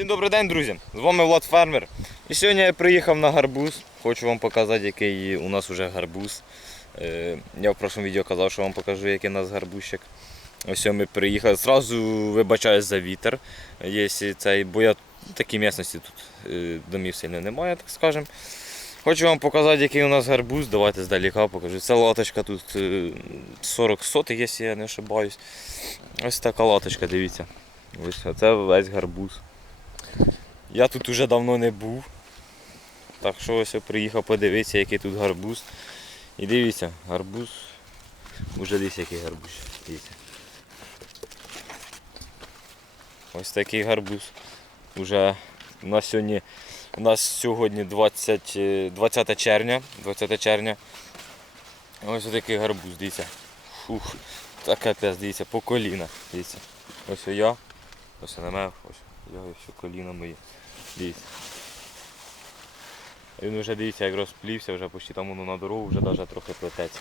Всім добрий день, друзі! З вами Влад Фермер. І сьогодні я приїхав на гарбуз. Хочу вам показати, який у нас вже гарбуз. Е, Я в прошлому відео казав, що вам покажу, який у нас гарбузчик. Ось ми приїхали. Зразу вибачаюсь за вітер. Якщо цей, бо я такій місцевості тут е, домів сильно немає, так скажемо. Хочу вам показати, який у нас гарбуз. Давайте здаліка покажу. Це латочка тут е, 40 сотих, якщо я не ошибаюсь. Ось така латочка, дивіться. Ось це весь гарбуз. Я тут уже давно не був. Так що ось я приїхав подивитися, який тут гарбуз. І дивіться, гарбуз. Уже десь який гарбуз. Дивіться. Ось такий гарбуз. Уже у нас сьогодні, у нас сьогодні 20, е, 20 червня. 20 червня. Ось такий гарбуз, дивіться. Фух, та капець, дивіться, по коліна. Дивіться. Ось я. Ось на мене, ось я ось коліна мої. Дивіться. Він вже дивіться, як розплівся, вже почти там воно на дорогу вже навіть трохи плететься.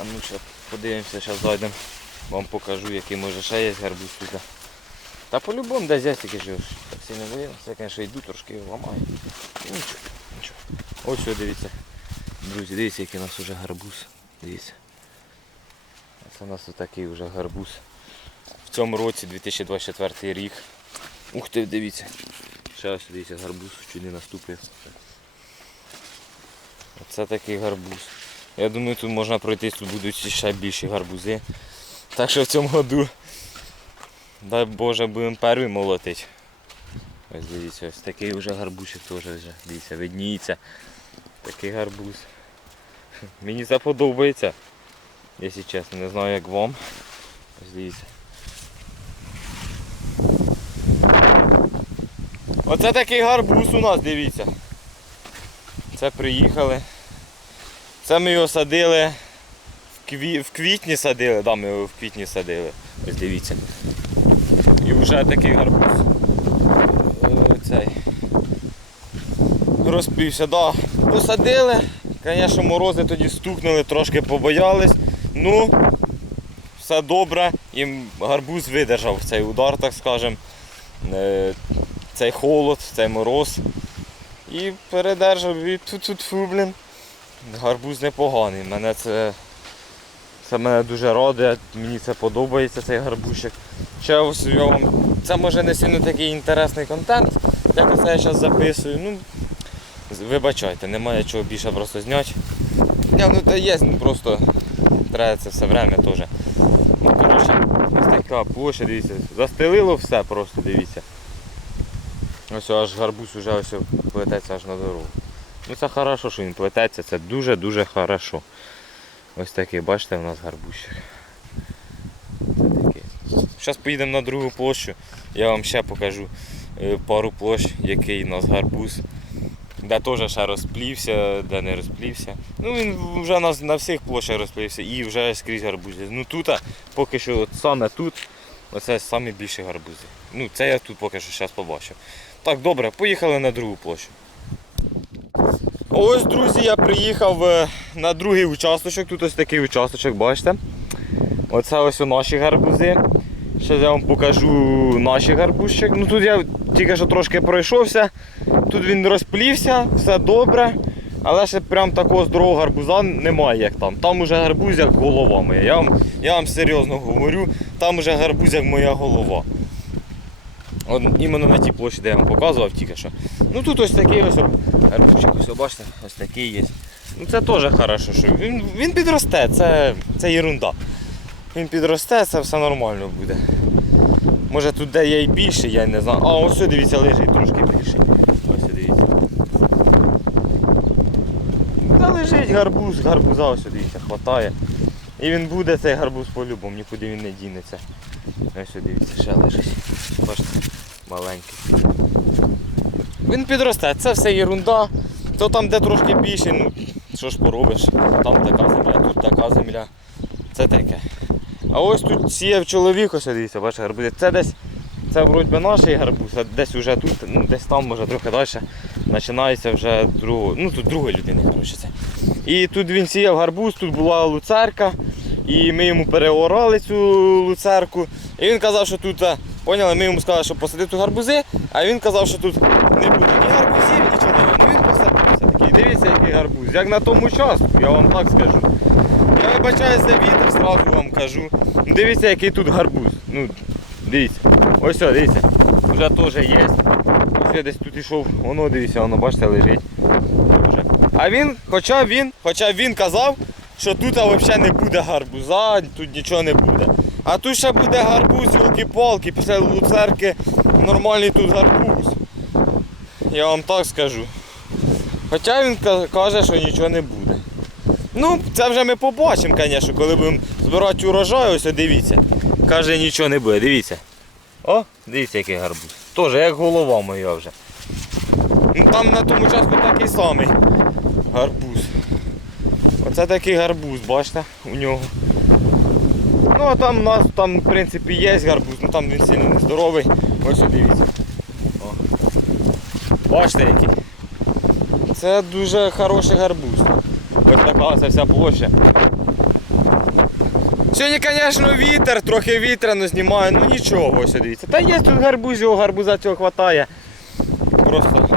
А ну ще подивимося, зараз зайдемо. Вам покажу, який може ще є гарбуз тут. Та по-любому десь є живеш. Так сильно видно. Це, звісно, йду, трошки ламаю. Ну, Нічого, нічого. Ось що дивіться. Друзі, дивіться, який у нас вже гарбуз. Дивіться. Це у нас такий вже гарбуз. В цьому році 2024 рік. Ух ти, дивіться. Ще дивіться гарбуз, не наступив. Оце такий гарбуз. Я думаю, тут можна пройти, тут будуть ще більші гарбузи. Так що в цьому году, дай Боже, будемо перші молотити. Ось дивіться, ось такий вже гарбузик теж вже. Дивіться, видніється. Такий гарбуз. Мені це подобається. Якщо чесно, не знаю як вам. Ось дивіться. Оце такий гарбуз у нас, дивіться. Це приїхали. Це ми його садили в, кві... в квітні садили, да, ми його в квітні садили. Ось дивіться. І вже такий гарбуз. Е, Цей. Розпівся, да. Посадили. Звісно, морози тоді стукнули, трошки побоялись. Ну, все добре. І гарбуз видержав цей удар, так скажемо. Цей холод, цей мороз. І передержав і тут-тут-фу, блін. Гарбуз непоганий. Мене це, це мене дуже радує, мені це подобається, цей гарбузчик. Ще ось я вам, це може не сильно такий інтересний контент, як це я зараз записую. Ну, вибачайте, немає чого більше просто зняти. Я, ну та є, ну просто треба це все время теж. Ну, коротше, ось така площа, дивіться, застелило все просто, дивіться. Ось аж гарбуз вже ось плететься аж на дорогу. Ну це хорошо, що він плететься, це дуже-дуже хорошо. Ось такий, бачите, у нас гарбузчик. Зараз поїдемо на другу площу, я вам ще покажу е, пару площ, який у нас гарбуз. Де теж ще розплівся, де не розплівся. Ну він вже на, на всіх площах розплівся і вже скрізь гарбузи. Ну тут поки що от саме тут, оце самі більші гарбузи. Ну це я тут поки що зараз побачив. Так, добре, поїхали на другу площу. Ось, друзі, я приїхав е, на другий участочок. Тут ось такий участочок, бачите? Оце ось у наші гарбузи. Зараз я вам покажу наші гарбузчик. Ну тут я тільки що трошки пройшовся. Тут він розплівся, все добре. Але ще прям такого здорового гарбуза немає, як там. Там уже гарбуз як голова моя. Я вам, я вам серйозно говорю, там уже гарбуз як моя голова. Іменно на тій площі, де я вам показував тільки що. Ну тут ось такий ось гарбузчик, ось бачите, ось такий є. Ну це теж хорошо, що він, він підросте, це, це ерунда. Він підросте, це все нормально буде. Може тут де є і більше, я не знаю. А ось дивіться, лежить трошки більше. Ось дивіться. Та лежить гарбуз, гарбуза ось дивіться, хватає. І він буде цей гарбуз по-любому, нікуди він не дінеться. Ось дивіться, ще лежить. Бачите, маленький. Він підросте, це все ерунда. То там, де трошки більше, ну що ж поробиш, там така земля, тут така земля. Це таке. А ось тут сіяв чоловік, ось дивіться, бачите, гарбуз. Це десь, це вроді наш гарбуз, а десь вже тут, ну десь там, може трохи далі, починається вже другого, ну тут другої людини, коротше це. І тут він сіяв гарбуз, тут була луцерка, і ми йому переорали цю луцерку. І він казав, що тут а, Поняли, ми йому сказали, що посадив тут гарбузи, а він казав, що тут не буде ні гарбузів, нічого. Ну він посадив все-таки. Дивіться, який гарбуз. Як на тому участку, я вам так скажу. Я вибачаю за вітер, зразу вам кажу. Дивіться, який тут гарбуз. Ну, дивіться. Ось все, дивіться. Вже теж є. Ось я десь тут ішов, воно дивіться, воно бачите, лежить. А він, хоча він, хоча він казав, що тут взагалі не буде гарбуза, тут нічого не буде. А тут ще буде гарбуз, йолки-палки, після луцерки нормальний тут гарбуз. Я вам так скажу. Хоча він каже, що нічого не буде. Ну, це вже ми побачимо, звісно, коли будемо збирати урожай, ось дивіться. Каже, нічого не буде, дивіться. О, дивіться, який гарбуз. Теж як голова моя вже. Ну, Там на тому участку такий самий гарбуз. Оце такий гарбуз, бачите, у нього. Ну а там у нас там, в принципі, є гарбуз, ну там він сильно не здоровий. Ось дивіться. О. Бачите який? Це дуже хороший гарбуз. Ось така вся площа. Сьогодні, звісно, вітер, трохи вітряно знімає, ну нічого, ось дивіться. Та є тут гарбуз, його гарбуза цього хватає. Просто,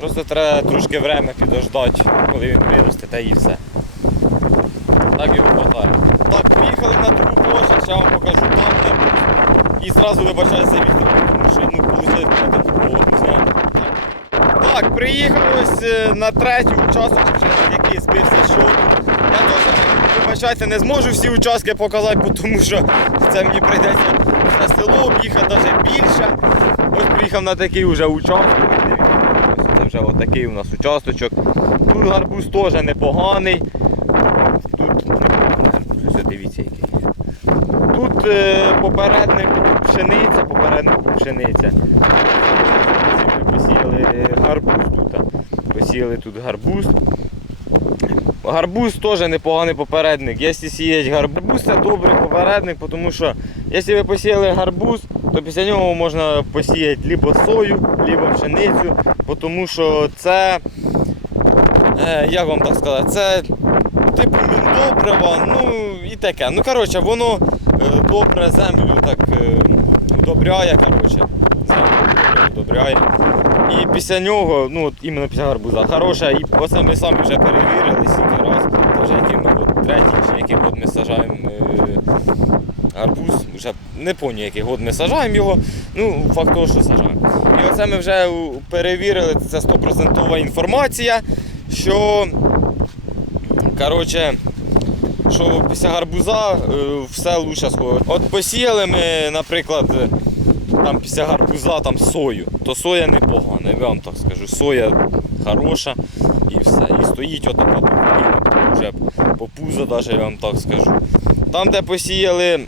просто треба трошки время підождати, коли він виросте, та і все. Так його хватає. Так, поїхали на другу площадь, ще вам покажу там. І зразу вибачається вітер, тому що ну, виходить, я погоду зняти. Так, приїхав ось е, на третій участок, який збився щоту. Я теж, вибачайте, не зможу всі участки показати, тому що це мені прийдеться на село об'їхати навіть більше. Ось приїхав на такий вже участок. Це вже отакий у нас участочок. Тут гарбуз теж непоганий. Тут дивіться який. Тут е, попередник пшениця, попередник пшениця. Ми посіяли гарбуз тут. Посіяли тут гарбуз. Гарбуз теж непоганий попередник. Якщо сіять гарбуз, це добрий попередник, тому що якщо ви посіяли гарбуз, то після нього можна посіяти либо сою, либо пшеницю, тому що це, е, як вам так сказати, це типу міндобрива, ну таке. Ну коротше, воно е, добре землю так е, удобряє, коротше. Землю удобряє. І після нього, ну от іменно після гарбуза, хороша, і оце ми самі вже перевірили скільки раз. Це вже який ми от третій, чи який год ми сажаємо е, гарбуз, вже не пам'ятаю, який год ми сажаємо його, ну факт того, що сажаємо. І оце ми вже перевірили, це 100% інформація, що коротше, що після гарбуза е, все лучше сходить. От посіяли ми, наприклад, е, там після гарбуза там сою, то соя непогана, я вам так скажу. Соя хороша і все. І стоїть отака по вже по пузо, навіть я вам так скажу. Там, де посіяли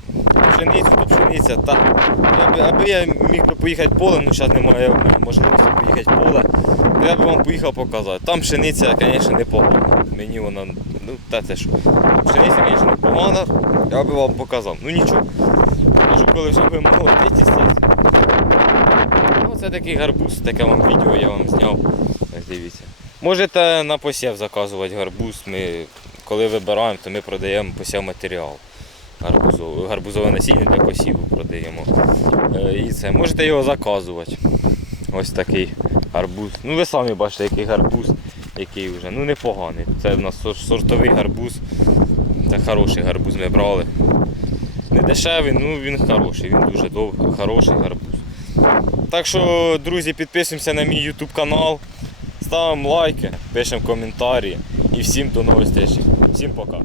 пшеницю, то пшениця, та я би, аби я міг би поїхати поле, ну зараз немає в мене можливості поїхати поле, то я би вам поїхав показати. Там пшениця, звісно, непогана. Мені вона, ну та це що. Пшениця, звісно, непогана, я би вам показав. Ну нічого. Кажу, коли вже будемо молотити. Ну, це такий гарбуз, таке вам відео я вам зняв. Дивіться. Можете на посів заказувати гарбуз. Ми, коли вибираємо, то ми продаємо посів матеріал. Гарбузове, гарбузове насіння для посіву продаємо. Е, І це можете його заказувати. Ось такий гарбуз. Ну ви самі бачите, який гарбуз, який вже. Ну непоганий. Це в нас сортовий гарбуз. Це хороший гарбуз ми брали. Не дешевий, ну він хороший, він дуже довгий, хороший гарбуз. Так що, друзі, підписуємося на мій YouTube канал, ставимо лайки, пишемо коментарі і всім до нових зустрічей. Всім пока.